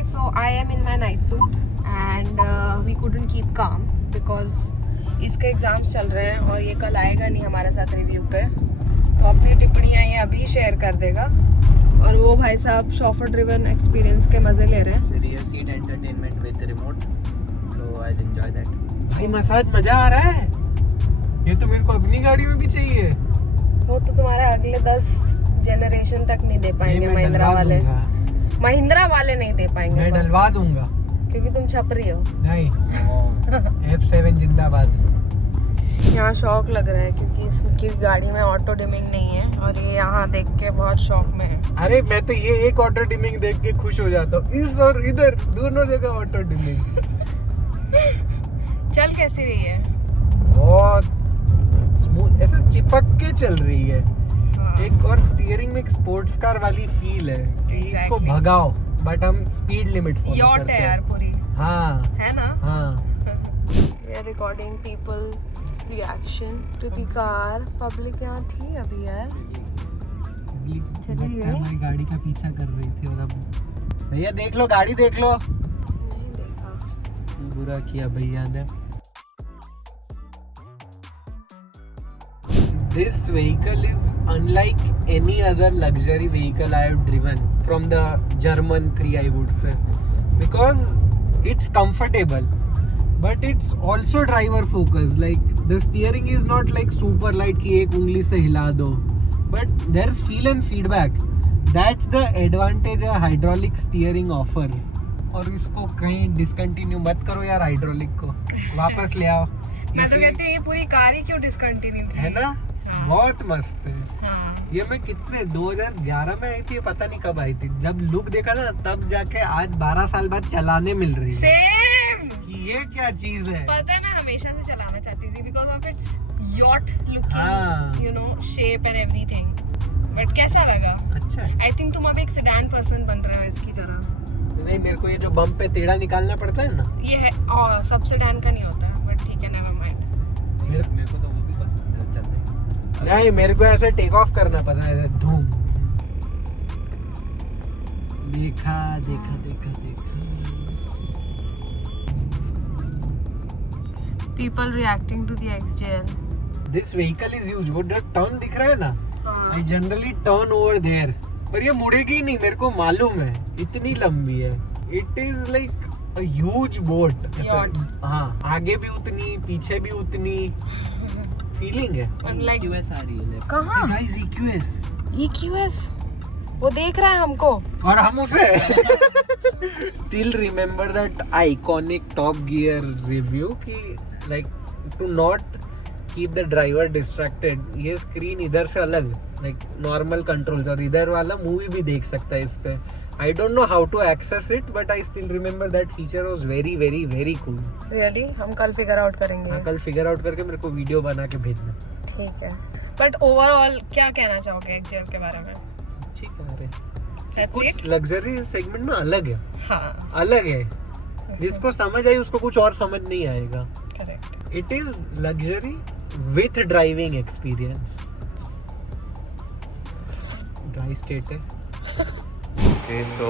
Okay, so I am in my night suit and we couldn't keep calm because इसके exams चल रहे हैं और ये कल आएगा नहीं हमारे साथ रिव्यू पे, तो अपनी टिप्पणियाँ ये अभी शेयर कर देगा। और वो भाई साहब शॉफर ड्रिवन एक्सपीरियंस के मजे ले रहे हैं। Rear seat entertainment with remote, so I enjoy that. भाई मसाज मजा आ रहा है, ये तो मेरे को अपनी गाड़ी में भी चाहिए। वो तो तुम्हारे अगले 10 जनरेशन तक नहीं दे पाएंगे महिंद्रा वाले। महिंद्रा वाले नहीं दे पाएंगे। मैं डलवा दूंगा क्योंकि तुम छपरी हो। नहीं F7 जिंदाबाद। यहाँ शौक लग रहा है क्योंकि इसकी गाड़ी में ऑटो डिमिंग नहीं है और ये यहाँ देख के बहुत शौक में है। अरे मैं तो ये एक ऑटो डिमिंग देख के खुश हो जाता हूँ, इस और इधर दोनों जगह ऑटो डिमिंग। चल कैसी रही है? बहुत स्मूथ, ऐसे चिपक के चल रही है। हाँ। एक और स्टीयरिंग में एक स्पोर्ट्स कार वाली फील है कि इसको भगाओ बट हम स्पीड लिमिट फॉलो करते हैं। यॉट है यार पूरी। हाँ है ना? हाँ। We are recording people's reaction to the car. Public यहाँ थी अभी यार। चली गई। हमारी गाड़ी का पीछा कर रही थी और अब भैया देख लो, गाड़ी देख लो। नहीं देखा। बुरा किया भैया ने। This vehicle is unlike any other luxury vehicle I have driven from the German 3, I would say, because it's comfortable, but it's also driver focused. Like the steering is not like super light कि एक उंगली से हिला दो, but there's feel and feedback. That's the advantage a hydraulic steering offers. और इसको कहीं discontinue मत करो यार, हाइड्रोलिक को वापस ले आओ। मैं तो कहती हूँ ये पूरी कार ही क्यों डिसकंटिन्यू है ना? हाँ। बहुत मस्त है। हाँ। ये मैं कितने 2011 में आई थी, पता नहीं कब आई थी। जब लुक देखा ना तब जाके आज 12 साल बाद चलाने मिल रही है। सेम। कि ये क्या चीज है? पता है मैं हमेशा से चलाना चाहती थी because of its yacht looking, हाँ। you know, shape and everything. But कैसा लगा? अच्छा है। I think तुम अब एक सेडान पर्सन बन रहे हो इसकी तरह। नहीं, मेरे को ये जो बम पे टेढ़ा निकालना पड़ता है ना, ये है और सब सेडान का नहीं होता, बट ठीक है, नेवर माइंड। मेरे को तो वो भी पसंद है चलने। नहीं मेरे को ऐसे टेक ऑफ करना पसंद है, ऐसे धूम। देखा देखा देखा देखा। People reacting to the XJL. This vehicle is huge. वो जो टर्न दिख रहा है ना, I generally turn over there. पर ये मुड़ेगी नहीं, मेरे को मालूम है, इतनी लंबी है। It is like a huge boat. हाँ, आगे भी उतनी, पीछे भी उतनी फीलिंग है। Like EQS आ रही है। कहाँ? Guys, EQS. EQS वो देख रहा है हमको और हम उसे still remember that iconic Top Gear review कि like to not keep the driver distracted, ये स्क्रीन इधर से अलग like normal controls और इधर वाला मूवी भी देख सकता है इस पे। I don't know how to access it, but I still remember that feature was very very very cool. Really? हम कल फिगर आउट करेंगे। हाँ, कल फिगर आउट करके मेरे को वीडियो बना के भेजना। ठीक है, बट ओवरऑल क्या कहना चाहोगे XJL के बारे में? अच्छी कार है। That's कुछ it? लग्जरी सेगमेंट में अलग है। हाँ, अलग है, जिसको समझ आई उसको कुछ और समझ नहीं आएगा। Correct. It is luxury with driving experience. Dry state है। Okay, so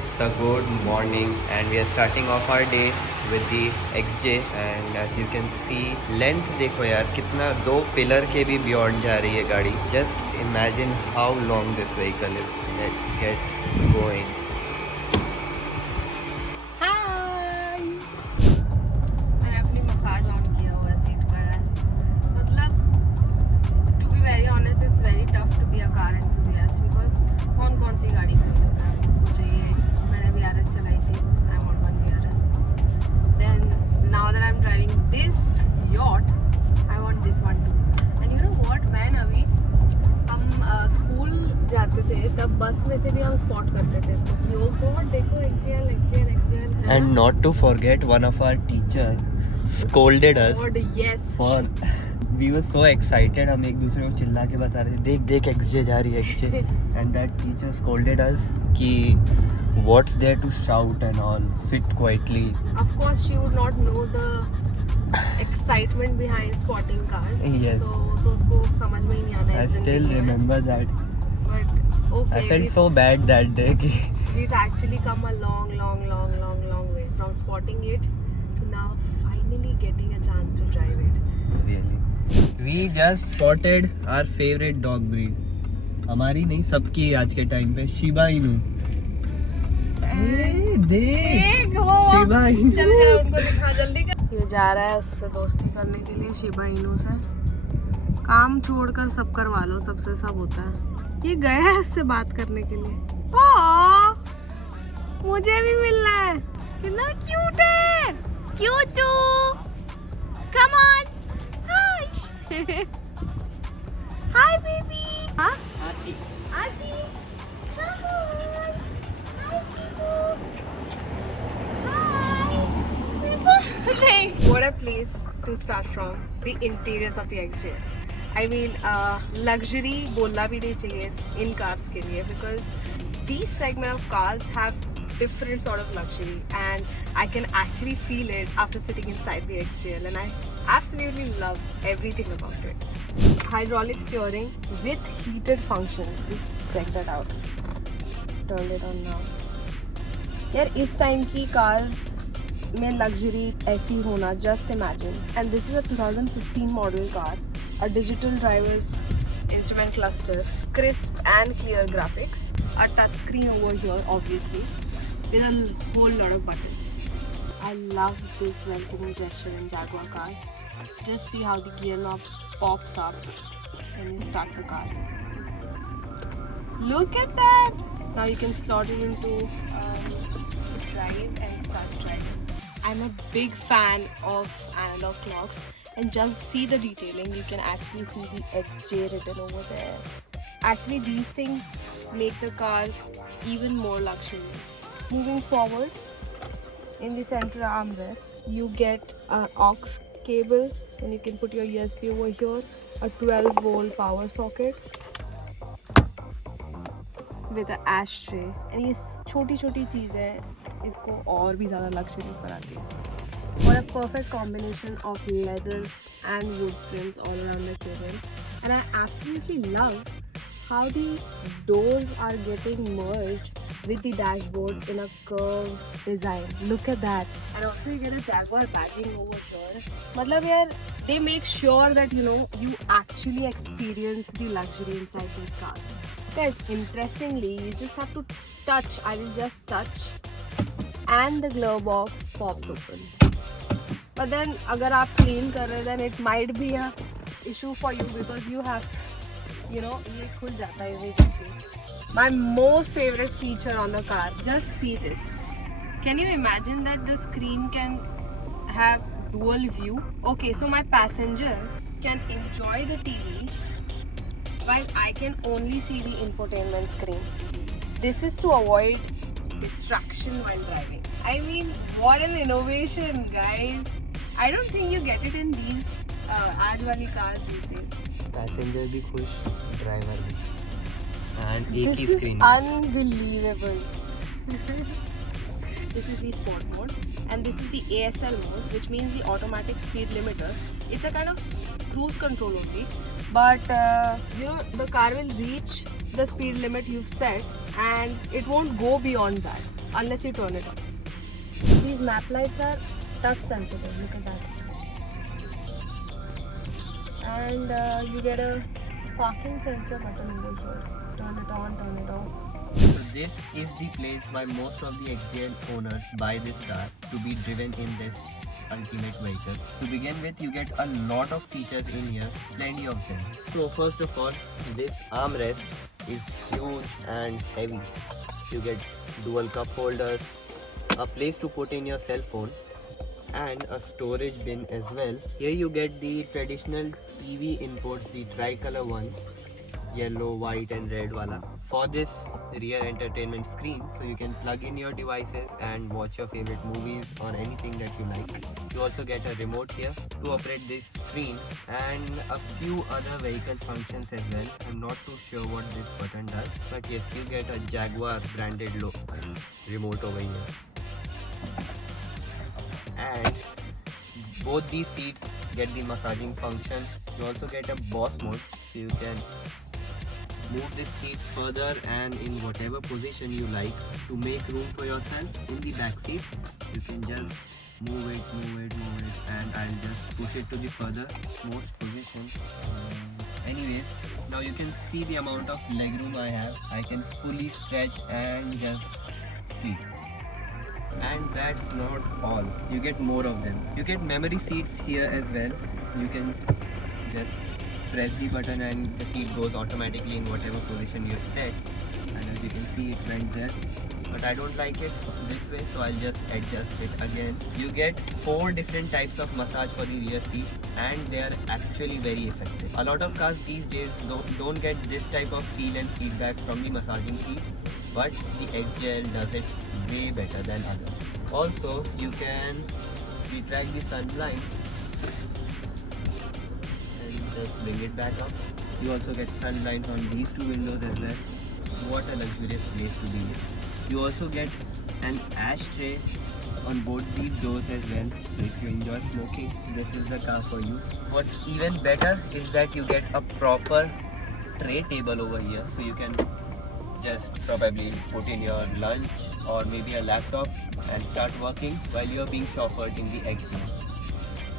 it's a good morning and we are starting off our day with the XJ and as you can see length देखो यार कितना, 2 pillar के भी beyond जा रही है गाड़ी। Just imagine how long this vehicle is. Let's get going. Hi. मैंने अपनी मसाज ऑन किया हुआ है सीट का यार। मतलब to be very honest, it's very tough to be a car enthusiast because कौन सी गाड़ी खरीदता है? मुझे चाहिए, मैंने VRS चलाई थी, I want one VRS. Then now that I'm driving this yacht, I want this one too. And you know what, man, अभी हम स्कूल जाते थे तब बस में से भी हम स्पॉट करते थे इसको कि ओ गॉड देखो XJL XJL XJL। And not to forget one of our teacher scolded us God, yes. for we were so excited, हम एक दूसरे को चिल्ला के बता रहे थे देख देख XJ जा रही है XJ and that teacher scolded us कि what's there to shout and all, sit quietly. Of course she would not know the excitement behind spotting cars. Yes. So उसको समझ में ही नहीं आना है I still remember that. But okay. I felt so bad that day कि we've actually come a long way from spotting it to now finally getting a chance to drive it. Really. We just spotted our favorite dog breed. हमारी नहीं, सबकी आज के time पे Shiba Inu. देख Shiba Inu. चल उनको दिखा जल्दी कर. ये जा रहा है उससे दोस्ती करने के लिए, शिबा इनू से. काम छोड़कर सब करवा लो, सबसे सब होता है. ये गया है इससे बात करने के लिए. मुझे भी मिलना है. कितना क्यूट है. क्यूटू. Come on. Hi baby. हाँ आची. आजी. Come on. Hi Shibu. Hi. What a place to start from. The interiors of the XJL. I mean, luxury बोलना भी नहीं चाहिए in cars के लिए, because these segment of cars have different sort of luxury, and I can actually feel it after sitting inside the XJL, and I absolutely love everything about it. Hydraulic steering with heated functions. Just check that out. Turn it on now. यार इस time की cars में luxury ऐसी होना, just imagine. And this is a 2015 model car. A digital driver's instrument cluster, crisp and clear graphics, a touch screen over here obviously, with a whole lot of buttons. I love this welcoming gesture in Jaguar cars. Just see how the gear knob pops up when you start the car. Look at that! Now you can slot it into drive and start driving. I'm a big fan of analog clocks. And just see the detailing, you can actually see the XJ written over there. Actually, these things make the cars even more luxurious. Moving forward, in the center armrest, you get an aux cable, and you can put your USB over here, a 12-volt power socket with an ashtray. And ये छोटी-छोटी चीजें इसको और भी ज़्यादा luxurious बनाती है. What a perfect combination of leather and wood trims all around the cabin. And I absolutely love how the doors are getting merged with the dashboard in a curved design. Look at that. And also you get a Jaguar badging over here. Matlab yaar, they make sure that you actually experience the luxury inside these cars. Guys, interestingly, you just have to touch. I will just touch and the glove box pops open. But then अगर आप clean कर रहे हैं, then it might be a issue for you, because you have, ये खुल जाता है basically. My most favorite feature on the car, just see this. Can you imagine that the screen can have dual view? Okay, so my passenger can enjoy the TV while I can only see the infotainment screen. This is to avoid distraction while driving. I mean, what an innovation, guys. I don't think you get it in these आज वाली cars these days. Passenger भी खुश, driver भी. And एक ही This screen. is unbelievable. This is the sport mode, and this is the ASL mode, which means the automatic speed limiter. It's a kind of cruise control only, but the car will reach the speed limit you've set, and it won't go beyond that unless you turn it off. These map lights are touch sensitive. Look at that. And you get a parking sensor button over here. Turn it on, turn it off. So this is the place why most of the XJL owners buy this car, to be driven in this ultimate vehicle. To begin with, you get a lot of features in here, plenty of them. So first of all, this armrest is huge and heavy. You get dual cup holders, a place to put in your cell phone, and a storage bin as well. Here you get the traditional TV inputs, the tricolor ones, yellow, white and red wala, for this rear entertainment screen, so you can plug in your devices and watch your favorite movies or anything that you like. You also get a remote here to operate this screen, and a few other vehicle functions as well. I'm not too sure what this button does, but yes, you get a Jaguar branded remote over here. And both these seats get the massaging function. You also get a boss mode, so you can move this seat further and in whatever position you like to make room for yourself in the back seat. You can just move it, and I'll just push it to the further most position. Anyways, now you can see the amount of leg room I have. I can fully stretch and just sleep. And that's not all. You get more of them. You get memory seats here as well. You can just press the button and the seat goes automatically in whatever position you set. And as you can see, it went there. But I don't like it this way, so I'll just adjust it again. You get 4 different types of massage for the rear seats, and they are actually very effective. A lot of cars these days don't get this type of feel and feedback from the massaging seats, but the XJL does it way better than others. Also, you can retract the sunblind and just bring it back up. You also get sunlight on these 2 windows as well. What a luxurious place to be in. You also get an ashtray on both these doors as well. So if you enjoy smoking, this is the car for you. What's even better is that you get a proper tray table over here, so you can just probably put in your lunch or maybe a laptop and start working while you are being chauffeured in the XJ.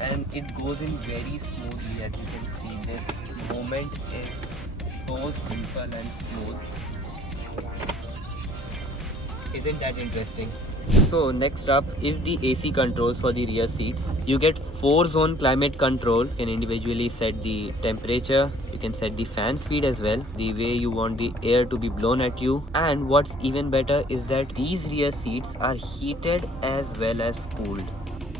And it goes in very smoothly. As you can see, this movement is so simple and smooth. Isn't that interesting? So next up is the AC controls for the rear seats. You get 4-zone climate control. You can individually set the temperature. You can set the fan speed as well, the way you want the air to be blown at you. And what's even better is that these rear seats are heated as well as cooled.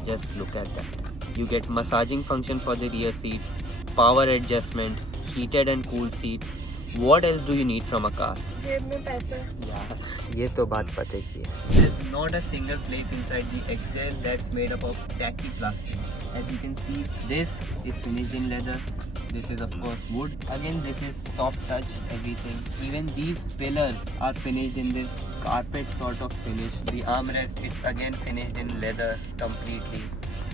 Just look at that. You get massaging function for the rear seats, power adjustment, heated and cooled seats. What else do you need from a car? जेब में पैसे. Yeah, ये तो बात पते की है. There's not a single place inside the XJL that's made up of tacky plastics. As you can see, this is finished in leather. This is of course wood. Again, this is soft touch, everything. Even these pillars are finished in this carpet sort of finish. The armrest, it's again finished in leather completely.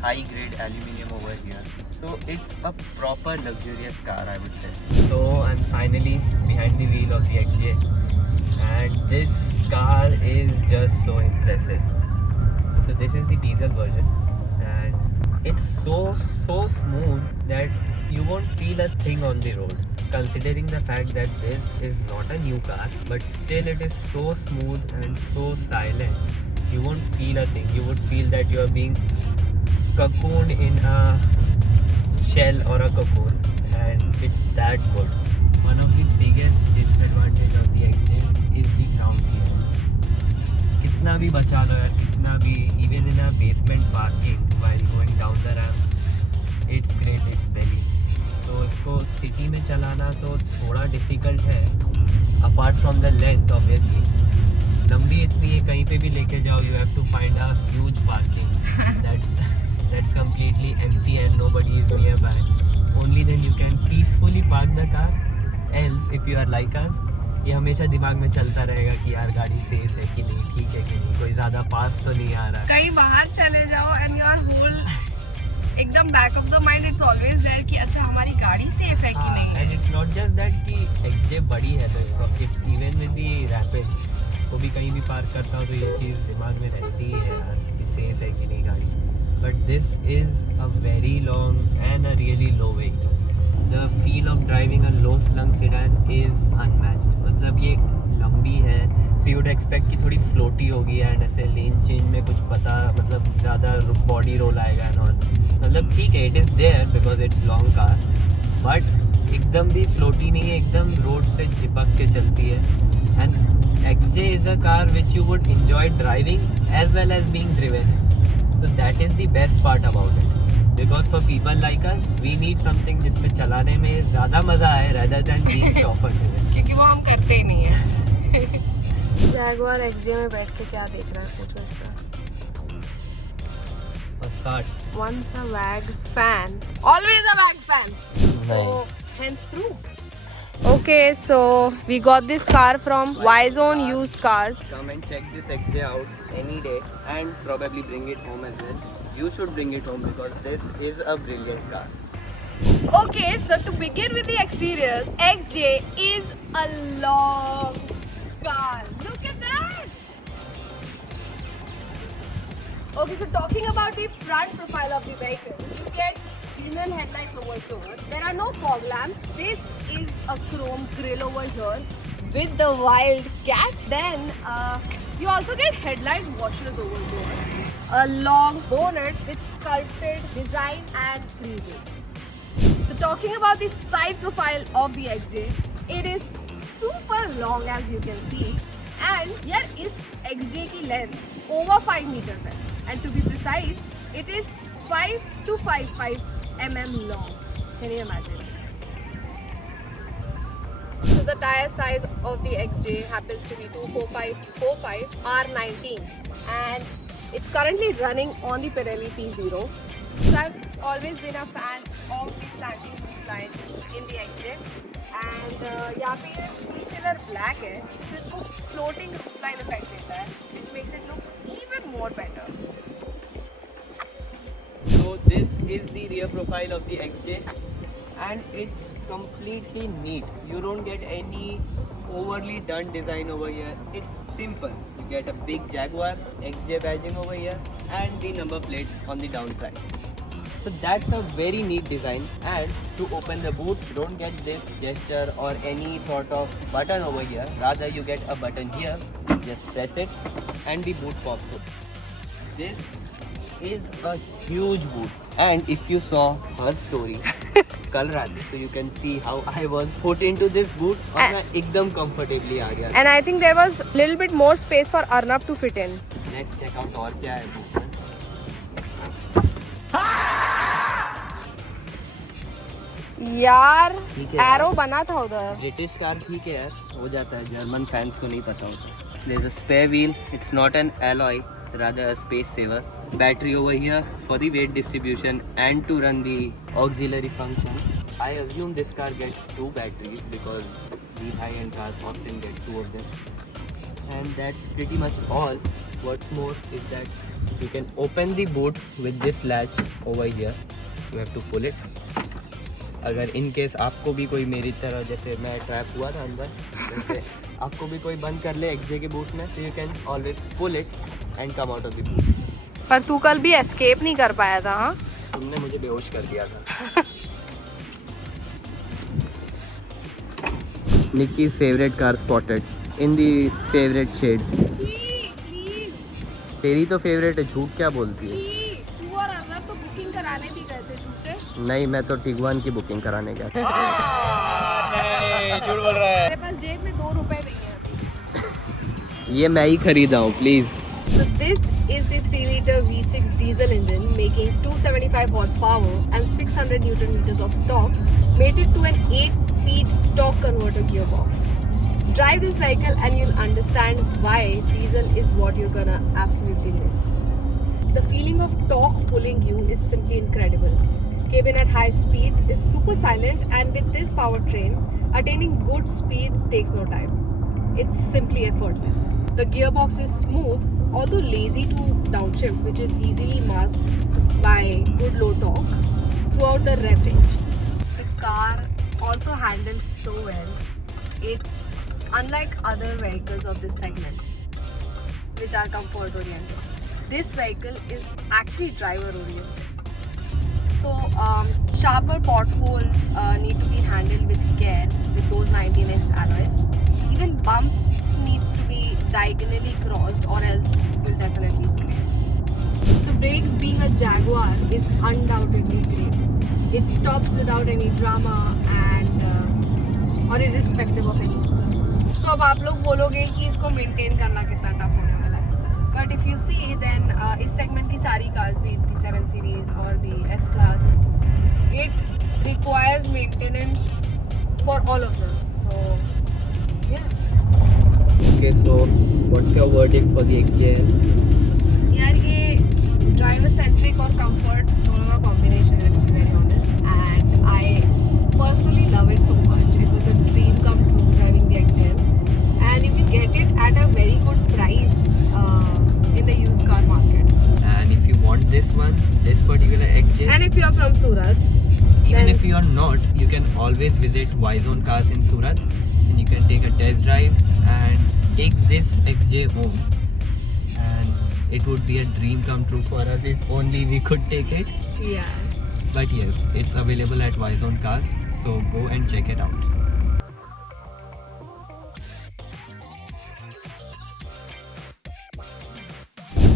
High grade aluminium over here. So it's a proper luxurious car, I would say. So I'm finally behind the wheel of the XJ, and this car is just so impressive. So this is the diesel version, and it's so smooth that you won't feel a thing on the road. Considering the fact that this is not a new car, but still it is so smooth and so silent, you won't feel a thing. You would feel that you are being cocooned in a shell or a cocoon, and it's that good. One of the biggest disadvantage of the XJ is the ground clearance. कितना भी बचा लो यार, कितना भी, even in a basement parking while going down the ramp, it's great, it's belly. तो इसको city में चलाना तो थोड़ा डिफिकल्ट है, apart from the length obviously. लंबी इतनी है, कहीं पे भी लेके जाओ, you have to find a huge parking. That's completely empty and nobody is nearby. Only then you can peacefully park the car. Else, if you are like us, ये हमेशा दिमाग में चलता रहेगा कि यार गाड़ी सेफ है कि नहीं, ठीक है कि नहीं, कोई ज़्यादा पास तो नहीं आ रहा. कहीं बाहर चले जाओ and your whole एकदम back of the mind it's always there कि अच्छा हमारी गाड़ी सेफ है कि नहीं. And it's not just that कि XJ बड़ी है, तो it's even with the Rapid. उसको भी कहीं भी पार्क करता हो तो ये चीज़ दिमाग में रहती है यार कि सेफ है कि नहीं गाड़ी. But this is a very long and a really low vehicle. The feel of driving a low slung sedan is unmatched. मतलब ये लंबी है, so you would expect कि थोड़ी floaty होगी and ऐसे lane change में कुछ पता, मतलब ज़्यादा body roll आएगा ना. मतलब ठीक है, it is there because it's long car, but एकदम भी floaty नहीं है, एकदम road से चिपक के चलती है. And XJ is a car which you would enjoy driving as well as being driven. So that is the best part about it. Because for people like us, we need something जिसमें चलाने में ज़्यादा मज़ा आए rather than being chauffeured. क्योंकि वो हम करते ही नहीं है. Jaguar XJ में बैठ के क्या देख रहा है, पूछो इससे. Passat. Once a wag fan, always a wag fan. So hence proof. Okay, so we got this car from Y-Zone Used Cars. Come and check this XJ out any day and probably bring it home as well. You should bring it home because this is a brilliant car. Okay, so to begin with the exteriors, XJ is a long car. Look at that! Okay, so talking about the front profile of the vehicle, you get xenon headlights over here. There are no fog lamps. This is a chrome grille over here with the wild cat. Then you also get headlight washers over here. A long bonnet with sculpted design and creases. So talking about the side profile of the XJ, it is super long as you can see, and here is XJ की length over 5 meters है. And to be precise, it is 5 to 5.5 mm long. Can you imagine? So the tire size of the XJ happens to be 245/45 R19, and it's currently running on the Pirelli T0. So I've always been a fan of the slanting roofline in the XJ, and यहाँ पे ये C-Sealer black है, तो इसको floating roofline effect देता है, which makes it look even more better. So this is the rear profile of the XJ, and it's completely neat. You don't get any overly done design over here. It's simple. You get a big Jaguar XJ badging over here and the number plate on the downside. So that's a very neat design. And to open the boot, you don't get this gesture or any sort of button over here. Rather, you get a button here. Just press it and the boot pops up. This is a huge boot, and if you saw her story कल रात, so you can see how I was put into this boot और मैं एकदम comfortably आ गया. And I think there was a little bit more space for Arnab to fit in. Let's check out और क्या है boot में. यार ठीक है एरो बना था उधर. ब्रिटिश कार ठीक है यार, हो जाता है. जर्मन फैंस को नहीं पता होता. There's a spare wheel. It's not an alloy, rather a space saver. Battery over here for the weight distribution and to run the auxiliary functions. I assume this car gets 2 batteries because these high-end cars often get 2 of them. And that's pretty much all. What's more is that you can open the boot with this latch over here. You have to pull it. अगर in case आपको भी कोई मेरी तरह जैसे मैं trap हुआ था अंदर, जैसे आपको भी कोई बंद कर ले XJ के बूट में, तो you can always pull it and come out of the boot. पर तू कल भी एस्केप नहीं कर पाया था. हाँ, तुमने मुझे बेहोश कर दिया था. Nikky's favorite car spotted in the favorite shade. तेरी तो फेवरेट है, झूठ क्या बोलती है. तू और अर्नब तो बुकिंग कराने भी गए थे झूठे. नहीं, मैं तो टिगवान की बुकिंग कराने गया था. नहीं, झूठ बोल रहा है. मेरे पास जेब में 2 रुपए नहीं है. ये मैं ही खरीदा हूँ, please. So this is the 3-liter V6 diesel engine making 275 horsepower and 600 Newton meters of torque, mated to an 8-speed torque converter gearbox. Drive this vehicle and you'll understand why diesel is what you're gonna absolutely miss. The feeling of torque pulling you is simply incredible. Cabin at high speeds is super silent, and with this powertrain, attaining good speeds takes no time. It's simply effortless. The gearbox is smooth, although lazy to downshift, which is easily masked by good low torque throughout the rev range. The car also handles so well. It's unlike other vehicles of this segment, which are comfort oriented. This vehicle is actually driver oriented. So sharper potholes need to be handled with care with those 19-inch alloys. Even bumps needs to be diagonally crossed, or else you'll definitely scrape. So brakes, being a Jaguar, is undoubtedly great. It stops without any drama and or irrespective of any speed. So अब आप लोग बोलोगे कि इसको maintain करना कितना tough होने वाला है. But if you see, then इस segment की सारी cars, be it the 7 Series or the S Class, it requires maintenance for all of them. So yeah. Okay, so what's your verdict for the XJL? यार ये driver centric और comfort दोनों का combination है, to be very honest, and I personally love it so much. It was a dream come true driving the XJL, and you can get it at a very good price in the used car market. And if you want this one, this particular XJ, And if you are from Surat, Even Then- if you are not, you can always visit Y-Zone Cars in Surat and you can take a test drive and take this XJ home. And it would be a dream come true for us if only we could take it. Yeah. But yes, it's available at Y-Zone Cars, so go and check it out.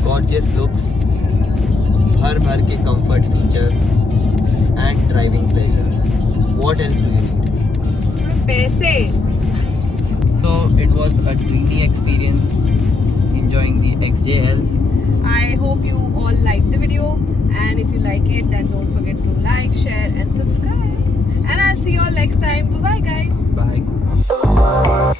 Gorgeous looks, भर के comfort features and driving pleasure. What else do you need? पैसे. So it was a dreamy experience enjoying the XJL. I hope you all liked the video, and if you like it, then don't forget to like, share, and subscribe. And I'll see you all next time. Bye bye, guys. Bye.